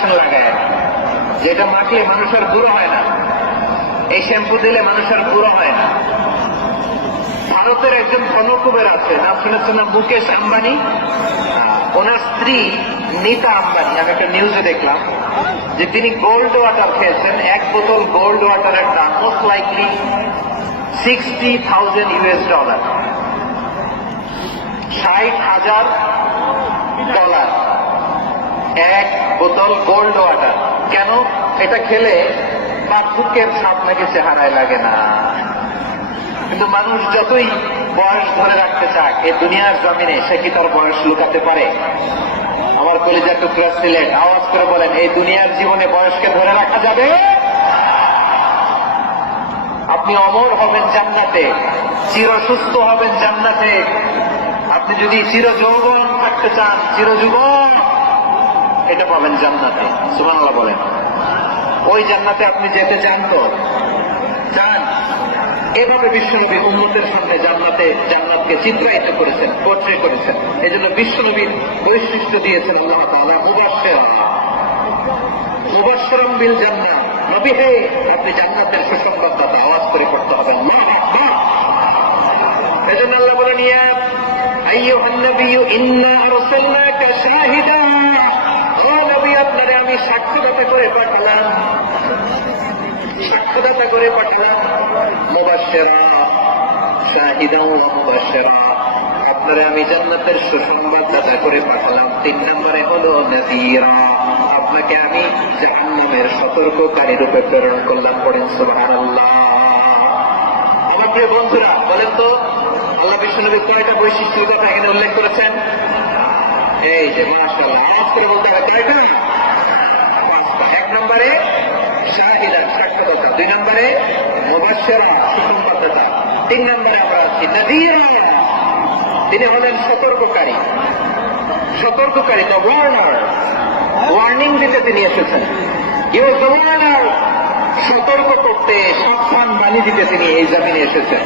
Injection লাগায় যেটা মাখলে মানুষের দূর হয় না। এই শ্যাম্পু দিলে মানুষের দূর হয় না। ভারতের একজন ধনকুবের আছে, নাম শুনেছেন না? মুকেশ আম্বানি। ওনার স্ত্রী নীতা আম্বানি। আমি একটা নিউজে দেখলাম যে তিনি গোল্ড ওয়াটার খেয়েছেন। এক বোতল গোল্ড ওয়াটারের দাম most likely sixty thousand US dollar ষাট হাজার এক বোতল গোল্ড ওয়াটার কেন? এটা খেলে পার্থক্যের ছাপ নাকি চেহারায় লাগে না। কিন্তু মানুষ যতই বয়স ধরে রাখতে চাক, এই দুনিয়ার জমিনে সে কি তার বয়স লুকাতে পারে? আমার কলিজার টুকরা সিলেট, আওয়াজ করে বলেন, এই দুনিয়ার জীবনে বয়সকে ধরে রাখা যাবে? আপনি অমর হবেন জান্নাতে চির সুস্থ হবেন জান্নাতে। আপনি যদি চির যৌবন থাকতে চান চির যুবন এটা পাবেন জান্নাতে সুমানাল্লাহ বলেন। ওই জান্নাতে আপনি যেতে চান তো চান। এভাবে বিশ্বনবী উন্মতের সামনে জান্নাতে, জান্নাতকে চিত্রায়িত করেছেন পোর্ট্রে করেছেন। এই জন্য বিশ্বনবীর বৈশিষ্ট্য দিয়েছেন আল্লাহ তাআলা, মুবাশশির। মুবাশশিরুম বিল জান্নাহ। নবী হে, আপনি জান্নাতের সুসংবাদদাতা আওয়াজ করে পড়তে হবে। এজন্য আল্লাহ বলেন, ইয়া আইয়ুহান নবিয়্যু, ইন্না আরসালনাকা শাহিদা সাক্ষ্যদাতা করে পাঠালাম। সাক্ষ্যদাতা করে পাঠালাম। মুবাশশিরা শাহিদা ওয়া মুবাশশিরা। আপনারে আমি জান্নাতের সুসংবাদদাতা করে পাঠালাম। তিন নম্বরে হলো নাযীরা। আপনাকে আমি জাহান্নামের সতর্ককারী রূপে প্রেরণ করলাম। পড়েন সুবহানাল্লাহ। আমার প্রিয় বন্ধুরা, বলেন তো, আল্লাহ বিষ্ণুনবী কয়টা বৈশিষ্ট্যের কথা এখানে উল্লেখ করেছেন? এই যে মাশাআল্লাহ, আওয়াজ করে বলতে হবে কয়টা পাঁচটা। এক নম্বরে শাহিদা সাক্ষ্যদাতা দুই নম্বরে মুবাশশিরা সুসংবাদদাতা তিন নম্বরে আমরা আছি, নদীর তিনি হলেন সতর্ককারী। সতর্ককারী দ্য ওয়ার্নার ওয়ার্নিং দিতে তিনি এসেছেন। দ্য ওয়ার্নার সতর্ক করতে, সাবধান বাণী দিতে তিনি এই জামিনে এসেছেন।